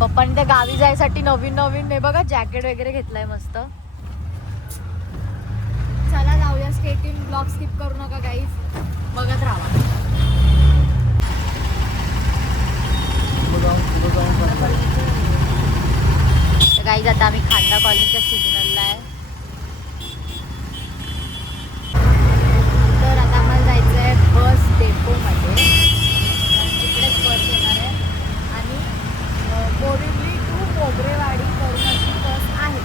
पप्पाने त्या गावी जायसाठी नवीन हे बघा जॅकेट वगैरे घेतलाय मस्त. चला जाऊया स्टेटिंग. ब्लॉग स्किप करू नका गाईज, बघत राहा. गाईज आता आम्ही खांडा कॉलनीच्या सिग्नलला आहे. तर आता आम्हाला जायचं आहे बस डेपोमध्ये. इकडेच बस येणार आहे आणि बोरिवली टू मोगरेवाडी करून अशी बस आहे.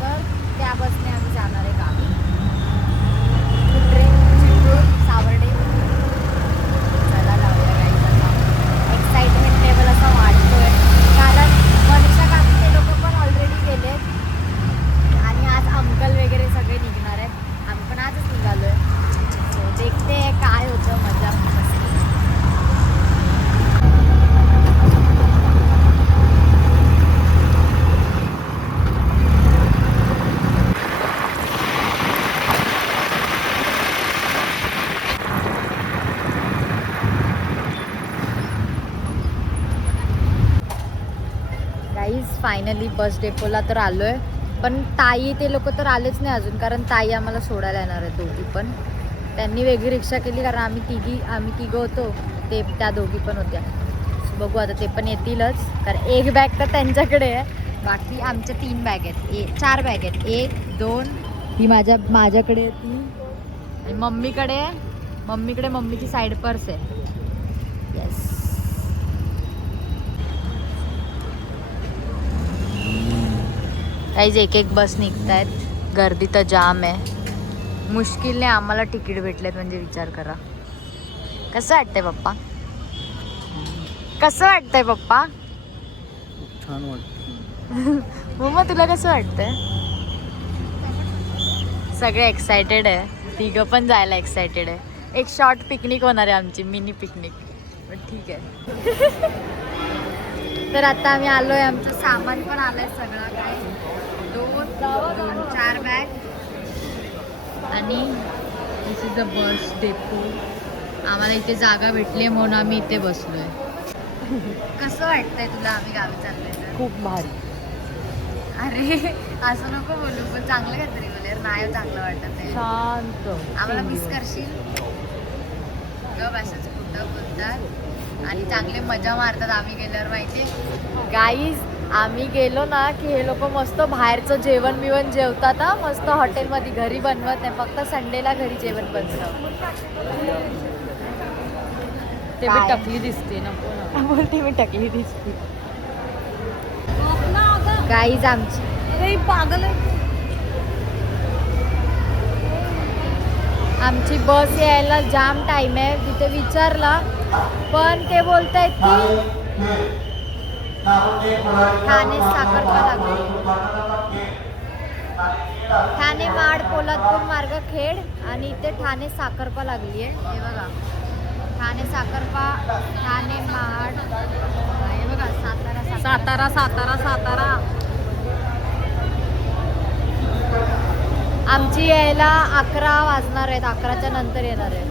तर त्या बसने आम्ही जाणार आहे गावी. ट्रेन चिपळूण सावर्डे. चला लावूया गाईज. आता एक्साइटमेंट लेवल असा वाढतोय कारण मनीषा काकी ते लोक पण ऑलरेडी गेले आणि आज अंकल वगैरे सगळे निघणार आहेत. आम्ही पण आजच निघालोय. सो देखते काय होतं, मजा मस्ती. फायनली बस डेपोला तर आलोय, पण ताई ते लोक तर आलेच नाही अजून, कारण ताई आम्हाला सोडायला येणार आहेत दोघी पण. त्यांनी वेगळी रिक्षा केली कारण आम्ही तिघं होतो, ते त्या दोघी पण होत्या. बघू आता ते पण येतीलच, कारण एक बॅग तर त्यांच्याकडे आहे. बाकी आमच्या 3 बॅग आहेत, 4 बॅग आहेत. 1 2 ही माझ्याकडे आहे ती, आणि मम्मीकडे मम्मीची साईड पर्स आहे. येस. काहीच एक बस निघतायत. गर्दी तर जाम आहे. मुश्किलने आम्हाला तिकीट भेटलेत, म्हणजे विचार करा. कसं वाटतंय पप्पा? छान वाटतं. मम्मा तुला कसं वाटतंय? सगळे एक्सायटेड आहे, तिघं पण जायला एक्सायटेड आहे. एक शॉर्ट पिकनिक होणार आहे आमची, मिनी पिकनिक. पण ठीक आहे. तर आता आम्ही आलोय, आमचं सामान पण आलंय सगळं. काय 4 बॅग आणि दिस इज अ बस डेपो. आम्हाला इथे जागा भेटली म्हणून आम्ही इथे बसलोय. कसं वाटतंय तुला आम्ही गावी चाललोय तर? खूप भारी. अरे असं नको बोलू, पण चांगलं काहीतरी बोल यार. नाही चांगलं वाटत आहे. शांत. आम्हाला मिस करशील ग? भाषाच कुठं बोलतात आणि चांगले मजा मारतात आम्ही गेल्यावर माहिती. गाईज आम्ही गेलो ना की हे लोक मस्त बाहेरचं जेवण बिवण जेवतात. मस्त हॉटेलमध्ये, घरी बनवत नाही, फक्त संडेला घरी जेवण बनतं. ते मी टकली दिसते ना, बोलते मी टकली दिसते. गाईज आमची पागल आमची बस यायला जाम टाइम आहे. तिथे विचारला पण ते बोलतायत की ठाणे साखरपा लागली. ठाणे माड पोलादपूर मार्ग खेड आणि इथे ठाणे साखरपा लागली आहे. हे बघा, ठाणे साखरपा, ठाणे माड. हे बघा, सातारा. आमची यायला 11 वाजणार आहेत. 11च्या नंतर येणार आहे.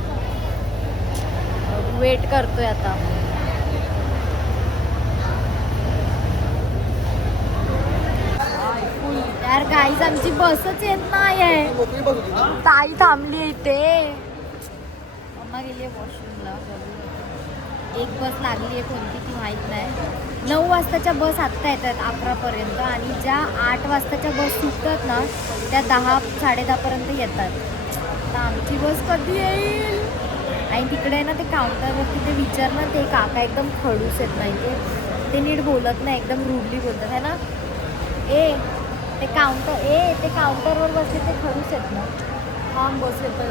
वेट करतोय आता. यार गाईज आमची बसच येत नाही आहे. ताई थांबली इथे. मम्मा गेली वॉशरूमला. एक बस लागली आहे, कोणती ती माहीत नाही. 9 वाजताच्या बस आत्ता येतात 11पर्यंत, आणि ज्या 8 वाजताच्या बस सुटतात ना त्या 10 साडे 10पर्यंत येतात. तर आमची बस कधी येईल? आणि तिकडे ना ते काउंटरवरती ते विचारणं, ते काका एकदम खडूस आहेत. नाही ते नीट बोलत नाही, एकदम रूडली बोलतात है ना. ते काउंटरवर बसले ते खडूस आहेत ना. थांब बसले तर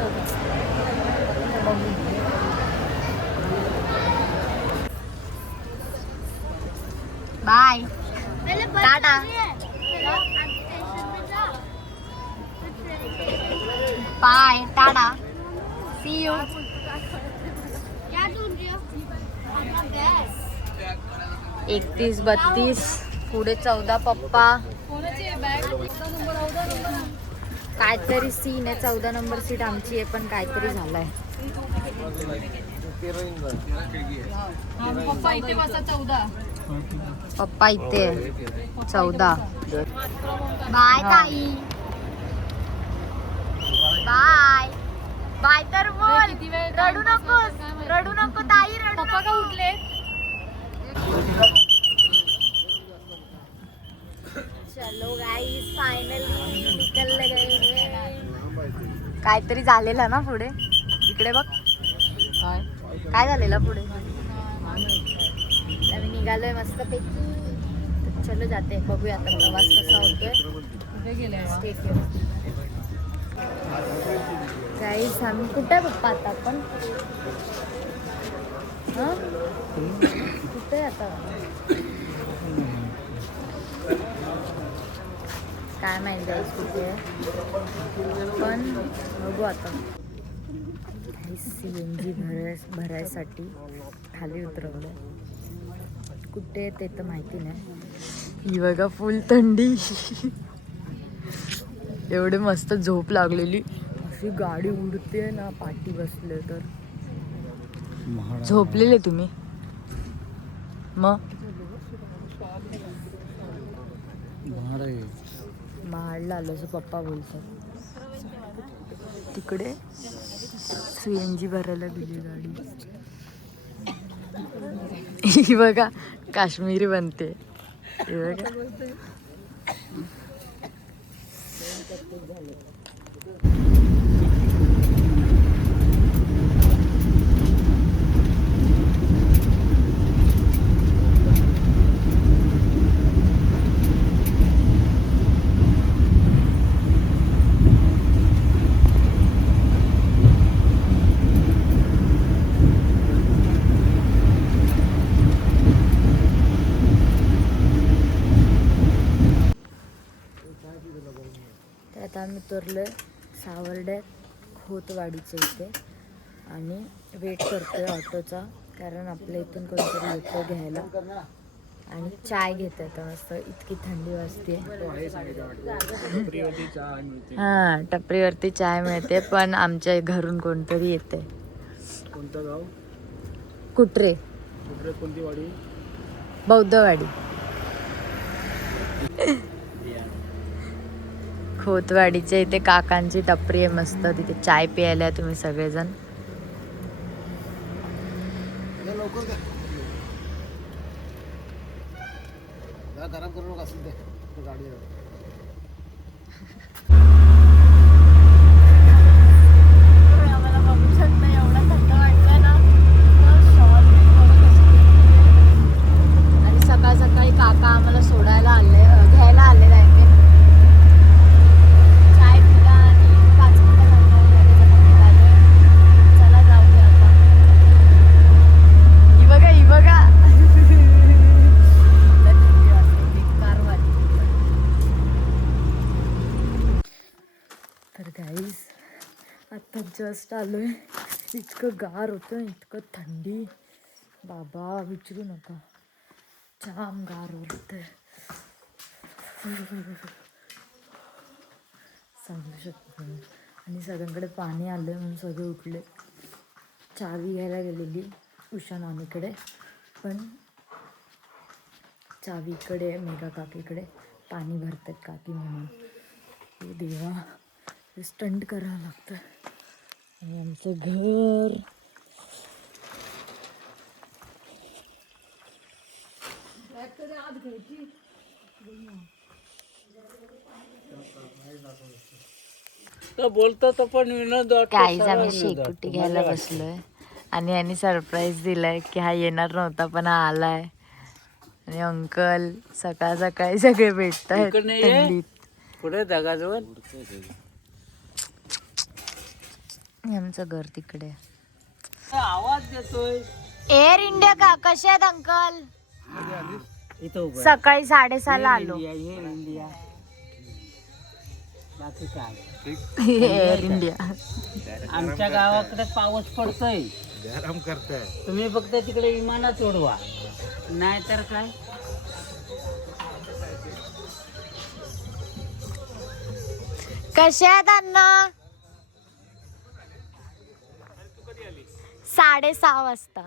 bye tata. Bye tata. See you. 31-32 पुढे 14 पप्पा. काहीतरी सीन आहे. 14 नंबर सीट आमची आहे, पण काहीतरी झालंय. पप्पा इथे बसा 14. पप्पा इथे 14. बाय ताई. बाय बाय तर बोल. किती वेळ रडू नकोस. रडू नको ताई. रडू पप्पा का उठले? चलो गाईस फायनली निकल गए. काहीतरी झालेलं ना पुढे. इकडे बघ काय झालेलं पुढे. आम्ही निघालोय मस्त पैकी. चलो जाते बघूया आता प्रवास कसा होतोय. कुठे गेले? गाईस आम्ही कुठे पप्पा आता आपण कुठे आता काय माहिती आहे कुठे पण बघू आता. CNG भरायसाठी खाली उतरवलं. कुठे ते तर माहिती नाही. ही बघा फुल थंडी. एवढे मस्त झोप लागलेली. अशी गाडी उडते ना पाठी बसले तर. झोपलेले तुम्ही मग महाडला आलो असं पप्पा बोलतात. तिकडे CNG भरायला गेली गाडी. ही बघा काश्मीरी बनते. ही बघा आता आम्ही उतरलोय सावर्ड्यात खोतवाडीच्या इथे आणि वेट करतोय ऑटोचा. कारण आपल्या इथून कोणतरी येतं घ्यायला आणि चाय घेत आहे मस्त. इतकी थंडी वाजते. हां टपरीवरती चाय मिळते पण आमच्या घरून कोणतरी येते. कोणतं गाव? कुटरे. कुठे कोणती वाडी? बौद्धवाडी. खोतवाडीच्या इथे काकांची टपरी आहे मस्त. तिथे चाय प्यायला तुम्ही सगळेजण. गरम करू नका असेल ते गाडी. आम्हाला बघू शकता एवढा थंड वाटतंय ना. आणि सकाळ सकाळी काका आम्हाला सोडायला आले घ्यायला आले नाही. चाय पिला आणि 5 मिनिटं चला जाऊया आता. ही बघा ही बघा. तर गाईस आता जस्ट आलोय. इतकं गार होतं इतकं थंडी बाबा विचारू नका. जाम गार होतं सांगू शकतो. आणि सगळ्यांकडे पाणी आलं म्हणून सगळे उठले. चावी घ्यायला गेलेली उषा नानीकडे पण चावीकडे मेघा काकीकडे. पाणी भरतात काकी म्हणून. हे देवा स्टंट करावं लागतं. आणि आमचं घर बोलतो तो पण विनोद. काहीच आम्ही शेकोटी घ्यायला बसलोय आणि यांनी सरप्राईज दिलाय की हा येणार नव्हता पण हा आलाय. आणि अंकल सकाळ सकाळी सगळे भेटतायत थंडीत. पुढे दगाजवळ आमचं घर तिकडे. आवाज देतोय. एअर इंडिया का कसे आहेत अंकल? इथं सकाळी 6:30 आलो. इंडिया बाकी काय एअर इंडिया. आमच्या गावाकडे पाऊस पडतोय. गरम करताय तुम्ही फक्त तिकडे विमानात उडवा नाहीतर काय. कसे आहेत अण्णा? 6:30 वाजता.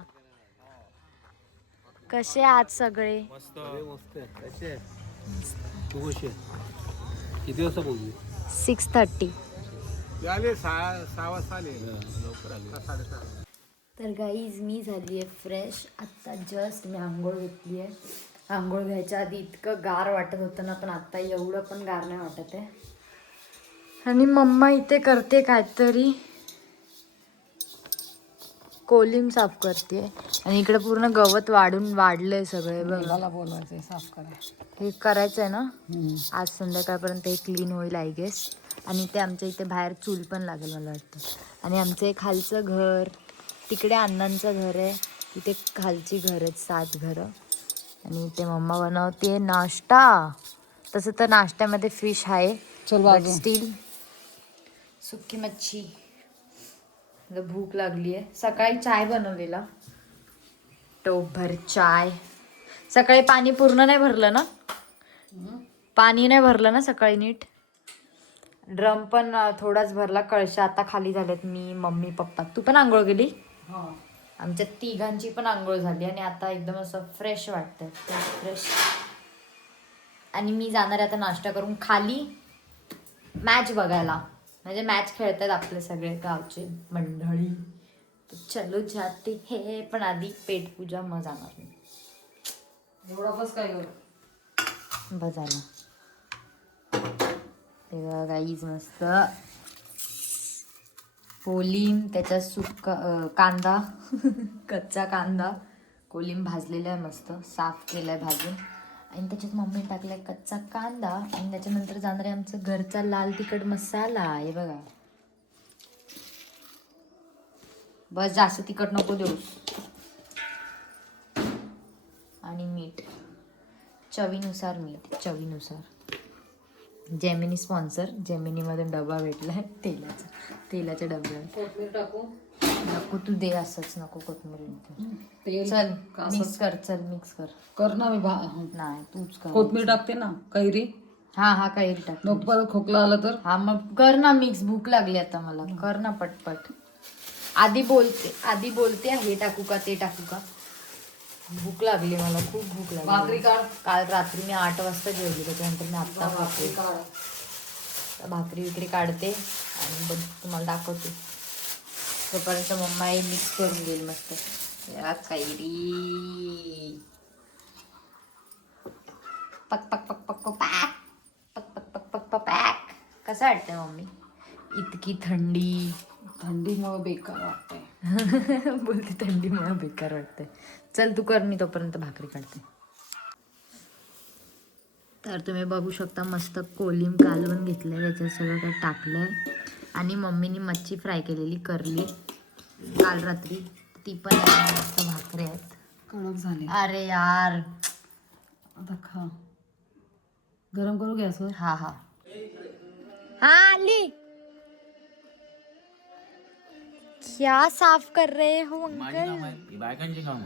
कसे आहात सगळे? मस्त मस्त कसे तू कशी किती वाजता बोलली? 6:30. आले 6 वाजता आले लवकर आले 6:30. तर गाईज मी झाली आहे फ्रेश. आत्ता जस्ट मी आंघोळ घेतली आहे. आंघोळ घ्यायच्या आधी इतकं गार वाटत होतं ना, पण आत्ता एवढं पण गार नाही वाटत आहे. आणि मम्मा इथे करते काहीतरी, कोलिम साफ करते. आणि इकडे पूर्ण गवत वाढलंय सगळे. मला बोलवायचंय साफ करा. हे करायचं आहे ना आज संध्याकाळपर्यंत, हे क्लीन होईल आय गेस. आणि ते आमच्या इथे बाहेर चूल पण लागेल मला वाटतं. आणि आमचं एक खालचं घर, तिकडे अण्णांचं घर आहे, तिथे खालची घर आहेत 7 घरं. आणि इथे मम्मा बनवते नाश्ता. तसं तर नाश्त्यामध्ये फिश आहे, स्टील सुकी मच्छी. मला भूक लागली आहे. सकाळी चाय बनवलेला, टोपभर चाय. सकाळी पाणी पूर्ण नाही भरलं ना, पाणी नाही भरलं ना सकाळी नीट. ड्रम पण थोडाच भरला, कळशा आता खाली झाल्यात. मी मम्मी पप्पा. तू पण आंघोळ गेली? आमच्या तिघांची पण आंघोळ झाली. आणि आता एकदम असं फ्रेश वाटतंय, फ्रेश. आणि मी जाणार आहे आता नाश्ता करून खाली मॅच बघायला. म्हणजे मॅच खेळतात आपले सगळे गावचे मंडळी. तर चलो जाते हे, पण आधी पेटपूजा मग जाणार मी. एवढा बस काय करू बजायला. तेव्हा गाईज मस्त कोलिम, त्याच्यात सुका कांदा कच्चा कांदा, कोलिम भाजलेला आहे, मस्त साफ केलाय भाजून. आणि त्याच्यात मम्मी टाकलाय कच्चा कांदा. आणि त्याच्यानंतर जाणार आहे आमचं घरचा लाल तिखट मसाला. हे बघा, बस जास्त तिखट नको देऊस. आणि मीठ चवीनुसार, मीठ चवीनुसार. जेमिनी स्पॉन्सर, जेमिनीमधून डबा भेटलाय तेलाच्या डब्यावर. कोथिंबीर टाकू नको तू दे, असंच नको कोथिंबीर. चल मिक्स कर, चल मिक्स कर. कर ना. मी नाही तूच कर. कोथिंबीर टाकते ना, कैरी. हा कैरी टाक. मग परत खोकला आला तर? हा मग कर ना मिक्स. भूक लागली आता मला, कर ना पटपट. आधी बोलते हे टाकू का ते टाकू का. भूक लागली मला, खूप भूक लागली. भाकरी काढ. काल रात्री मी 8 वाजता जेवली, त्याच्यानंतर मी आत्ता भाकरी विक्री काढते आणि बघ तुम्हाला दाखवते. तोपर्यंत मम्मा हे मिक्स करून घेईल मस्त. या कैरी पक पक पक पक पक पॅक पक पक पक पक पक पॅक. कसं वाटतंय मम्मी? इतकी थंडीमुळे बेकार वाटतंय. बोलते थंडीमुळे बेकार वाटतंय. चल तू कर, मी तोपर्यंत भाकरी काढते. तर तुम्ही बघू शकता मस्त कोलिम कालवून घेतलंय, त्याच्यात सगळं काही टाकलंय. आणि मम्मीनी मच्छी फ्राय केलेली करली काल रात्री, ती पण मस्त भाकरी आहेत. कडक झाले. अरे यार, आता खा. गरम करू गॅसवर? हा हा हा आली. क्या साफ कर रहे हो अंकल? बायकांची काम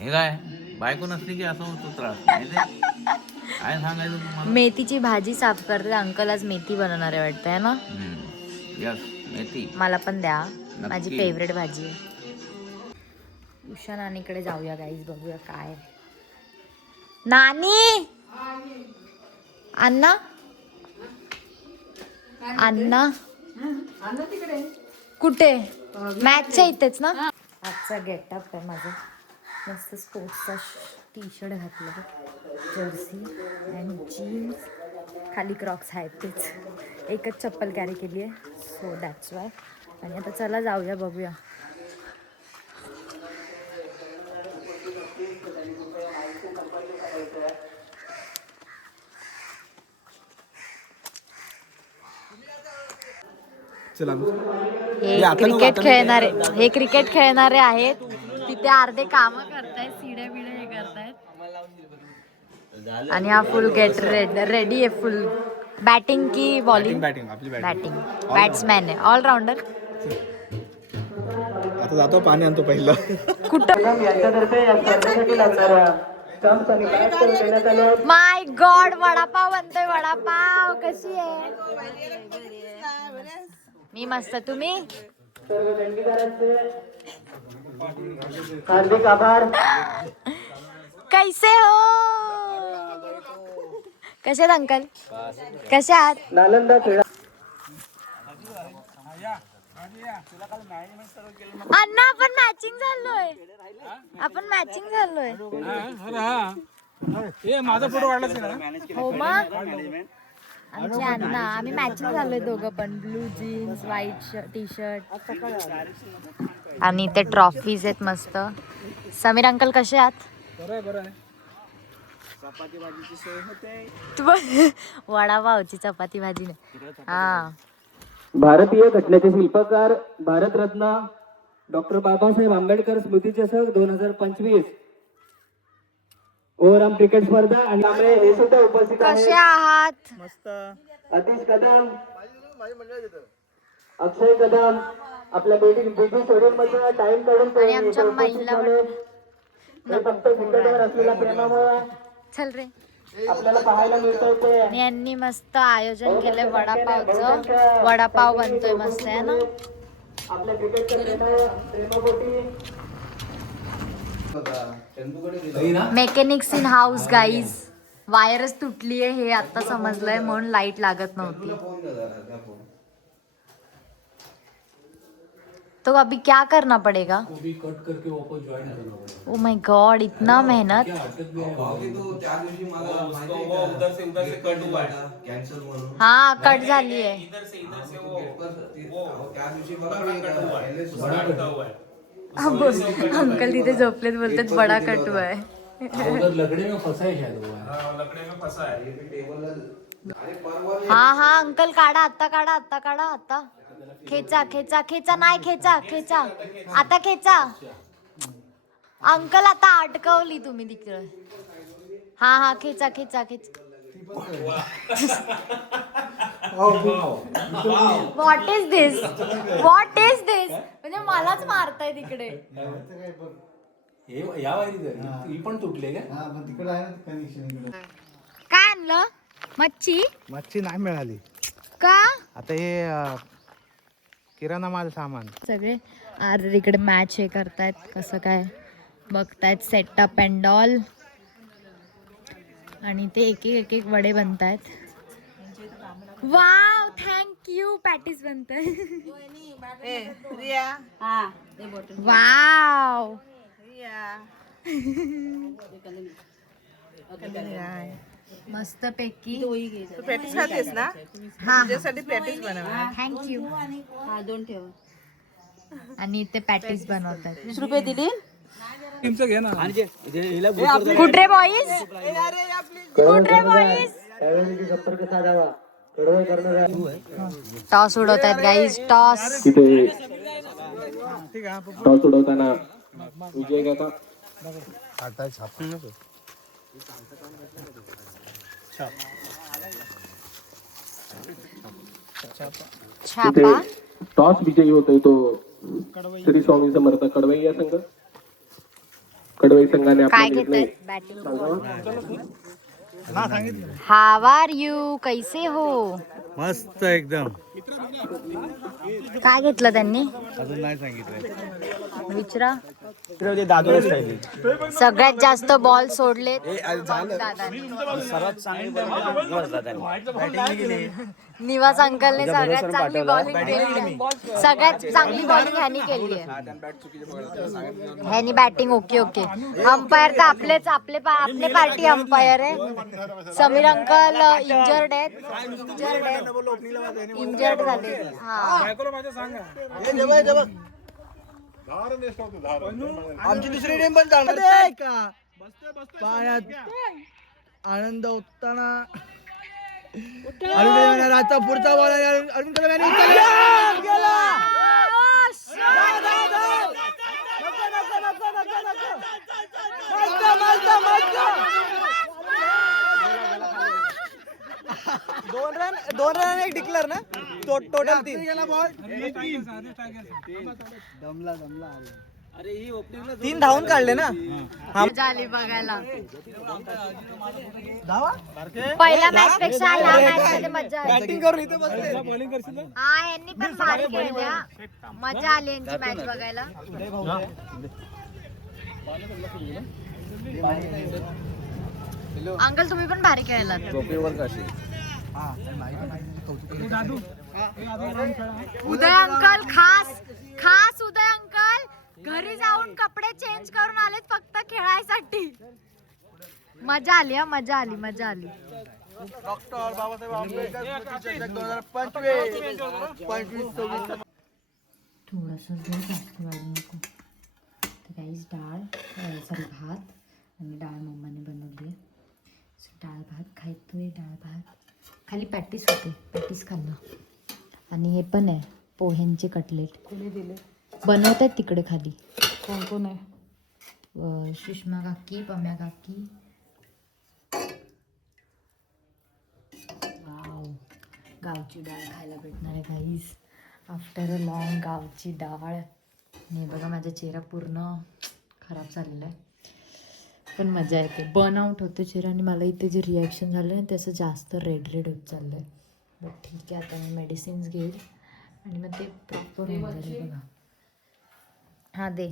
हे काय बायको नसली की असं होतो त्रास. काय सांगायचं तुम्हाला? मेथीची भाजी साफ करते अंकल. आज मेथी बनवणार आहे वाटतं, है ना? यस, मेथी. मला पण द्या, माझी नक्की. फेवरेट भाजी आहे. उषा नानीकडे जाऊया गाईज, बघूया काय. नानी, अण्णा अण्णा तिकडे कुठे? मॅचच्या इथेच ना. आजचा गेटअप आहे माझा, मस्त स्पोर्ट्सचा टी शर्ट घातला, जर्सी आणि जीन्स, खाली क्रॉक्स आहेत तेच. एकच चप्पल कॅरी केली आहे, सो दॅट्स वाय. आणि आता चला जाऊया, बघूया. हे क्रिकेट खेळणारे आहेत. तिथे अर्धे काम करतायत, सिडे बिडे हे करतायत. आणि हा फुल गेट रेडी आहे, फुल. बॅटिंग की बॉलिंग? बॅटिंग. बॅट्समॅन आहे, ऑलराऊंडर. आता जातो, पाणी आणतो पहिलं. कुठं? माय गॉड, वडापाव बनतोय. वडापाव कशी आहे? मी मस्त. तुम्ही? हार्दिक आभार. कैसे हो? कसे आहेत अंकल? कसे आहात? नालंदा खेळा. अण्णा आपण मॅचिंग झालोय. आपण मॅचिंग झालोय. माझा फोटो काढला हो मग आमचे अण्णा आम्ही मॅचिंग झालोय दोघं पण. Blue jeans white T shirt आणि ते ट्रॉफीज आहेत मस्त. समीर अंकल कसे आहात? वडापावची चपाती भाजी नाही. हा भारतीय घटनेचे शिल्पकार भारतरत्न डॉक्टर बाबासाहेब आंबेडकर स्मृती चषक 2025 ओव्हरआर्म क्रिकेट स्पर्धा आणि त्यामुळे हे सुद्धा उपस्थित कसे आहेत. आहात? अतिश कदम, अक्षय कदम आपल्या बिझी शेड्यूल मध्ये टाइम काढून ते आणि आमच्या इथे उपस्थित महिला झाले. हे फक्त क्रिकेटवर असलेल्या प्रेमामुळे चल रे. आपल्याला पाहायला मिळतंय ते. आणि यांनी मस्त आयोजन केलंय वडापावचं. वडापाव बनतोय मस्त आहे ना. आपल्या क्रिकेटच्या प्रेमापोटी मेकॅनिक्स इन हाऊस गाईज. वायरच तुटली आहे हे आता समजलंय म्हणून लाईट लागत नव्हती. तो अभी क्या करना पड़ेगा? कट करके वापस ज्वाइन करना पड़ेगा. ओ माय गॉड इतना मेहनत. हाँ कट झाली आहे. अंकल तिथे झोपलेत बोलतात बडा कटू आहे. उधर लकड़ी में फंसा है शायद वो है. हाँ हाँ अंकल काढा आता काढा आता काढा आता. खेचा खेचा खेचा नाही खेचा खेचा आता खेचा. अंकल आता अटकवली तुम्ही तिकडे. हा हा खेचा खेचा खेचा. What is this? What is this? म्हणजे मलाच मारताय तिकडे. हे या वायरी ही पण तुटले का? काय आणलं? मच्छी? मच्छी नाही मिळाली. का? आता हे किराणा माल सामान सगळे अरे इकडे मॅच हे करतायत कसं काय बघतायत सेटअप अँड ऑल. आणि ते एक एक एक वडे बनतायत. Wow thank you. पॅटीस बनताय. वाव मस्त पैकी. पॅटीस खातेस ना? तुझ्यासाठी पॅटीस बनवा. थँक्यू. आणि ते पॅटीस बनवतात. 20 रुपये दिली. कुठे बॉईज? कुठे बॉईज? संपर्क साधावा. कडवळ करणारा टॉस उडवत आहेत गाईज. टॉस. तिथे टॉस उडवताना विजय घेता. छापा. टॉस विजयी होतोय तो श्री स्वामी समर्थ कडवई या संघ. कडवई संघाने काय आपला घेताय निर्णय बॅटिंग? सांगितलं. How are you? कैसे हो? मस्त एकदम. काय घेतलं त्यांनी? अजून नाही सांगितलं. विचारा. सगळ्यात जास्त बॉल सोडले निवास अंकलने. सगळ्यात चांगली बॉलिंग केली. सगळ्यात चांगली बॉलिंग ह्यानी केली आहे. ह्यानी बॅटिंग ओके ओके. अंपायर तर आपले पार्टी अंपायर आहे. समीर अंकल इंजर्ड आहेत. इंजर्ड झाले. हा आमची दुसरी टीम पण चालणार का? पाण्यात आनंद होताना राजचा पुढचा बॉल अरविंद कदम दोन रन एक डिक्लेअर ना. टोटल 3 गेला बॉल. दमला 3 धावून काढले ना. मजा आली बघायला. पहिल्या मॅच पेक्षा ह्या मॅच मध्ये मजा आली. बॅटिंग करून इथे बसले. हा यांनी पण भारी खेळल्या. मजा आली यांची मॅच बघायला. अंकल तुम्ही पण भारी खेळलात. उदय अंकल खास उदय अंकल घरी जाऊन कपडे चेंज करून आलेत फक्त खेळायसाठी. मजा आली हा, मजा आली. डॉक्टर बाबासाहेब आंबेडकर चषक 2025 25-26. थोडंसं दूध जास्त वाढू नको. तर काहीच डाळ भात आणि डाळ मम्माने बनवली आहे. डाळ भात खायतोय. डाळ भात खाली पॅटीस होते, पॅटीस खाल्लं. आणि हे पण आहे पोह्यांचे कटलेट. कोणी दिले बनवत आहेत तिकडे खाली. कोण कोण आहे? सुषमा काकी, पम्या काकी. वाव, गावची डाळ खायला भेटणार आहे गाईस. आफ्टर अ लॉंग गावची डाळ. नाही बघा माझा चेहरा पूर्ण खराब झालेला आहे, पण मजा येते. बर्नआउट होतो चेहरा आणि मला इथे जे रिॲक्शन झालं आहे त्याचं जास्त रेड होत चाललं आहे. बट ठीक आहे, आता मी मेडिसिन्स घेईल आणि मग ते प्रॉपर होऊन जाईल. बघा हां दे.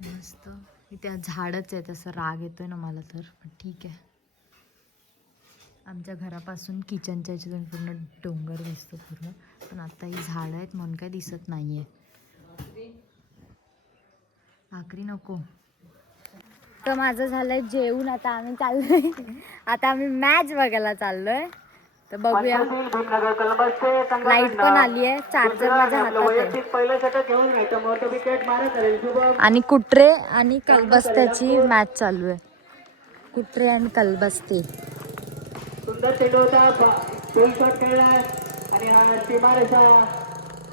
मस्त. इथे झाडच आहे, तसं राग येतोय ना मला तर, पण ठीक आहे. आमच्या घरापासून किचनच्या याच्यातून पूर्ण डोंगर दिसतो पूर्ण, पण आता ही झाडं आहेत म्हणून काय दिसत नाही आहे. भाकरी नको. तर माझं झालंय जेवून. आता आम्ही चाललोय, आता आम्ही मॅच बघायला चाललोय. तर बघूया. लाईट पण आली आहे, चार्जर माझ्या हातात आहे. आणि कुट्रे आणि कलबस्त्याची मॅच चालू आहे. कुट्रे आणि कलबस्ते. सुंदर चेंडू होता, फुल शॉट खेळलाय आणि हा सीमारेषा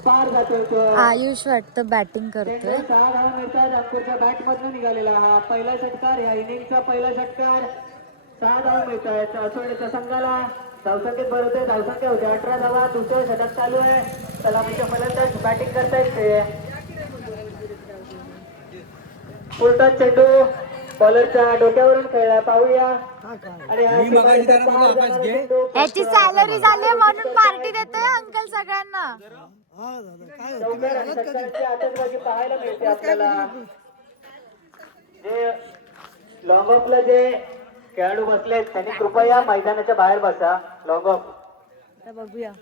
पार जातोय. आयुष वाटतं बॅटिंग करतोय. 6 धावा मिळतात अंकुरच्या बॅट मधून निघालेला हा पहिला षटकार, या इनिंगचा पहिला षटकार. 6 धावा मिळत आहेत असोडच्या संघाला. धावसंख्येत भर होते, धावसंख्या होते 18 धावा. दुसरं षटक चालू आहे. सलामीच्या फलंदाज बॅटिंग करतायत ते. फुलटॉस चेंडू बॉलरच्या डोक्यावरून खेळला, पाहूया. आणि याची सॅलरी झाली म्हणून पार्टी देतोय अंकल सगळ्यांना. आतषबाजी पाहायला मिळते आपल्याला. जे लॉंग ऑफला जे खेळाडू बसले त्यांनी कृपया मैदानाच्या बाहेर बसा. लॉंग ऑफ बघूया.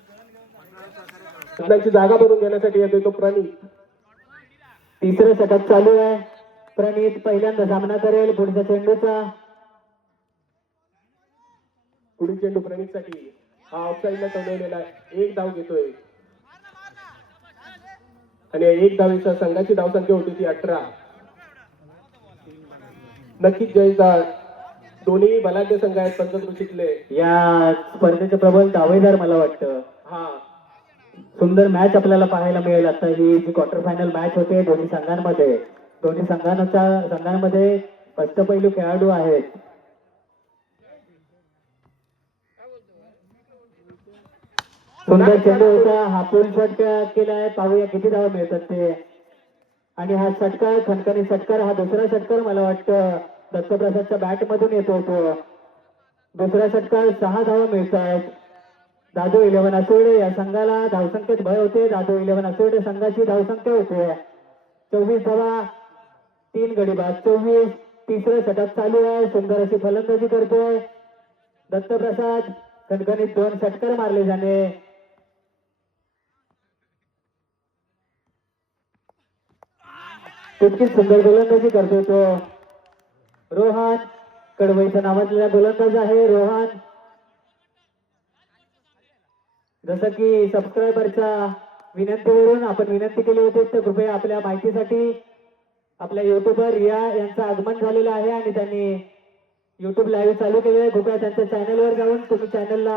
त्यांची जागा भरून घेण्यासाठी येतोय तो प्रणीत. तिसरं षटक चालू आहे. प्रणीत पहिल्यांदा सामना करेल पुढच्या चेंडूचा. पुढील चेंडू प्रणीतसाठी. हा ऑफसाईडला ठेवलेला एक धाव घेतोय आणि एक धावीच्या संघाची धावसंख्या होती ती 18. नक्कीच जयदार. दोन्ही बलाढ्य संघ आहेत पंचकृषीतले. या स्पर्धेचे प्रबल दावेदार मला वाटतं. हा सुंदर मॅच आपल्याला पाहायला मिळेल. आता ही जी क्वार्टर फायनल मॅच होते दोन्ही संघांमध्ये. दोन्ही संघांमध्ये अष्टपैलू खेळाडू आहेत. सुंदर चेंडू होता, हा पूल शॉट केलाय. पाहूया किती धावा मिळतात ते. आणि हा षटकार, खणखणी षटकार, हा दुसरा षटकार मला वाटतं दत्तप्रसादच्या बॅट मधून येतो तो. दुसरा षटकार. 6 धावा मिळत आहेत. दादू 11 असोडे या संघाला धावसंख्येत भर होते. दादू 11 असोडे संघाची धावसंख्या होते 24 धावा. 3 गडी बाद 24. तिसरं षटक चालू आहे. सुंदर अशी फलंदाजी करतोय दत्तप्रसाद. खणखणीत 2 षटकार मारले जाणे. तितकीच सुंदर गोलंदाजी करतोय तो रोहन. कडवईच्या नावातला गोलंदाज आहे रोहन. जसं की सबस्क्रायबरच्या विनंतीवरून आपण विनंती केली होती तर कृपया आपल्या माहितीसाठी आपल्या युट्यूबर रिया यांचं आगमन झालेलं आहे आणि त्यांनी युट्यूब लाईव्ह चालू केले आहे. कृपया त्यांच्या चॅनलवर जाऊन तुम्ही चॅनलला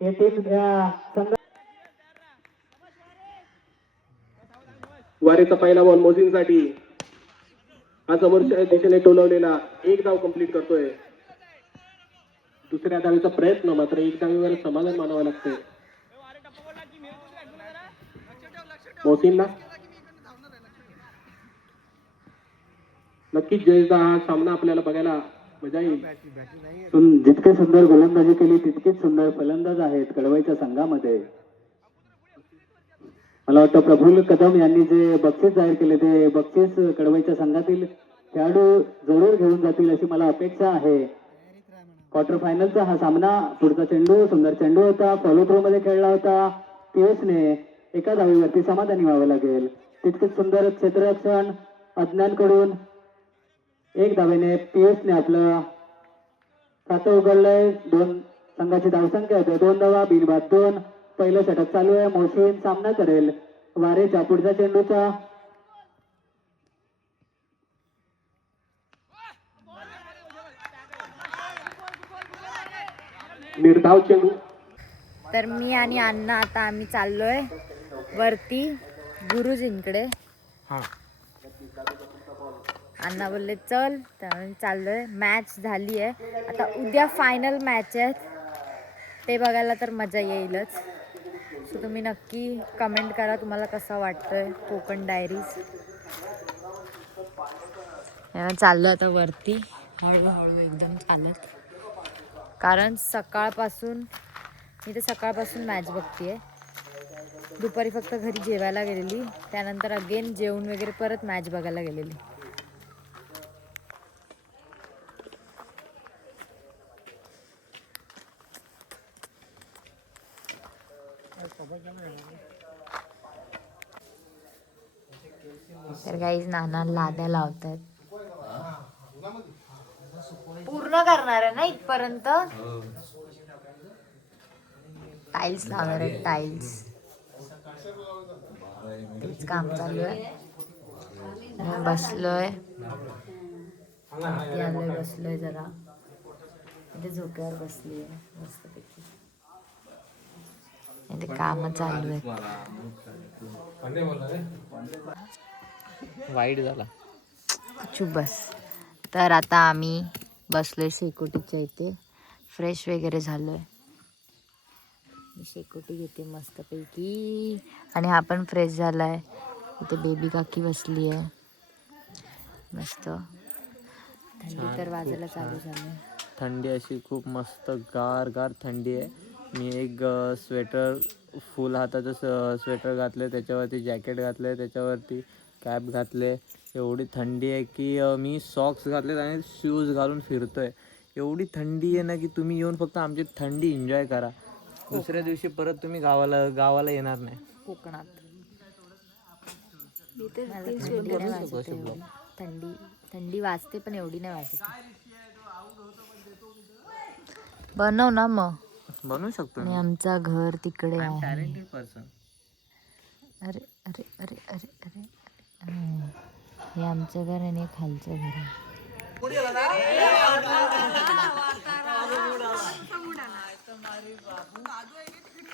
हे टीम संघ. वारीचा पहिला बॉल मोदींसाठी. हा समोरच्या दिशेने टोलवलेला एक धाव कंप्लीट करतोय. दुसऱ्या धावीचा प्रयत्न मात्र एक धावीवर समाधान मानावं लागतंय मोसीनला. नक्कीच जयचा हा सामना आपल्याला बघायला मजा येईल. जितके सुंदर गोलंदाजी केली तितकेच सुंदर फलंदाज आहेत कडवईच्या संघामध्ये. मला वाटतं प्रफुल्ल कदम यांनी जे बक्षीस जाहीर केले ते बक्षीस कडवईच्या संघातील खेळाडू जरूर घेऊन जातील अशी मला अपेक्षा आहे. क्वार्टर फायनलचा हा सामना. पुढचा चेंडू सुंदर चेंडू होता, फॉलो थ्रो मध्ये खेळला होता. पियुषने एका धावीवरती समाधानी व्हावं लागेल. तितकेच सुंदर क्षेत्ररक्षण अज्ञांकडून. एक धावेने पियुषने आपलं खातं उघडलंय. 2 संघाची धावसंख्या होते 2 धावा, बिनबाद 2. पहिलं षटक चालू आहे. मोशीन सामना करेल वारेच्या. पुढचा चेंडूचा निर्धाव चेंडू. तर मी आणि अण्णा आता आम्ही चाललोय वरती गुरुजींकडे. अण्णा बोलले चल, त्यामुळे चाललोय. मॅच झाली आहे आता. उद्या फायनल मॅच आहेत, ते बघायला तर मजा येईलच. सो तुम्ही नक्की कमेंट करा तुम्हाला कसं वाटतंय कोकण डायरीज. चाललो आता वरती हळूहळू एकदम चालत, कारण मी तर सकाळपासून मॅच बघतीये. दुपारी फक्त घरी जेवायला गेलेली, त्यानंतर अगेन जेवण वगैरे परत मॅच बघायला गेलेली. तर गाईज नाना लाद्या लावतात. पूर्ण करणार आहे ना इथपर्यंत. टाइल्स लावणार आहे, टाइल्स. तेच काम चालू आहे. बसलोय बसलोय जरा इथे झोक्यावर बसली आहे मस्तपैकी. इथे काम चालू आहेत. वाईट झाला. चुप बस. तर आता आम्ही बसलोय शेकोटीच्या इथे. फ्रेश वगैरे झालोय. मी शेकोटी घेते मस्तपैकी आणि हा पण फ्रेश झालाय. इथे बेबी काकी बसली आहे मस्त. थंडी तर वाजायला चालू झाली. थंडी अशी खूप मस्त गार गार थंडी आहे. मी एक स्वेटर फुल हाताचं स्वेटर घातलं, त्याच्यावरती जॅकेट घातलं, त्याच्यावरती कॅप घातले. एवढी थंडी आहे की मी सॉक्स घातलेत आणि शूज घालून फिरतोय. एवढी थंडी आहे ना की तुम्ही येऊन फक्त आमची थंडी एन्जॉय करा. दुसऱ्या दिवशी परत तुम्ही गावाला येणार नाही. कोकणात थंडी वाजते पण एवढी नाही वाजते. बनव ना मग. बनवू शकतो आणि आमचं घर तिकडे आहे. Talented person. अरे अरे अरे अरे अरे हे आमचं घर आणि हे खालचं घर आहे.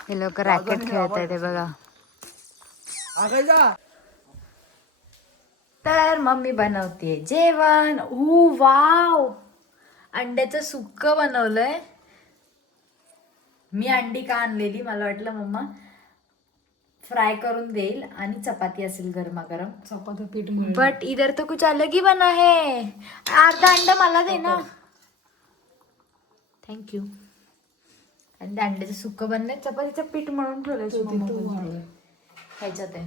हे लोक रॅकेट खेळत आहेत बघा. तर मम्मी बनवते जेवण. वाव, अंड्याचं सुक्क बनवलंय. मी अंडी का आणलेली, मला वाटलं मम्मा फ्राय करून देईल आणि चपाती असेल गरमागरम. चपाती पीठ, बट इधर तो कुछ अलग ही बना है. अर्धा अंडा मला दे ना. थँक्यू. आणि अंड्याचं सुक्क बनलंय. चपातीचं पीठ मळून ठेवलंय ह्याच्यात आहे.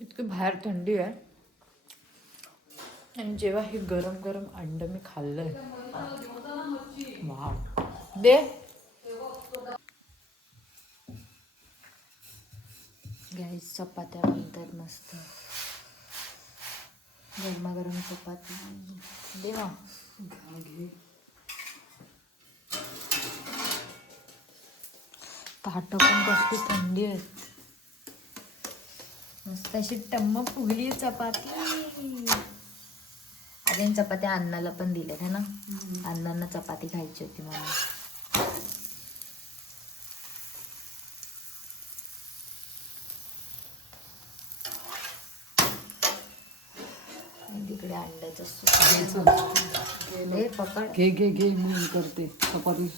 इतकी बाहेर थंडी आहे आणि जेव्हा हे गरम गरम अंड मी खाल्लंय, वाव. दे गाईस, चपात्या बनतात मस्त. गरमागरम चपाती दे ना. ताटं पण कसली थंडी आहे. मस्त अशी टम्म फुगली चपाती. अजून चपात्या अण्णाला पण दिल्यात है ना. अण्णांना चपाती खायची होती मला. आणि तिकडे अंड्याचं सूप. हे पकड. घे घे घे मी करते चपाती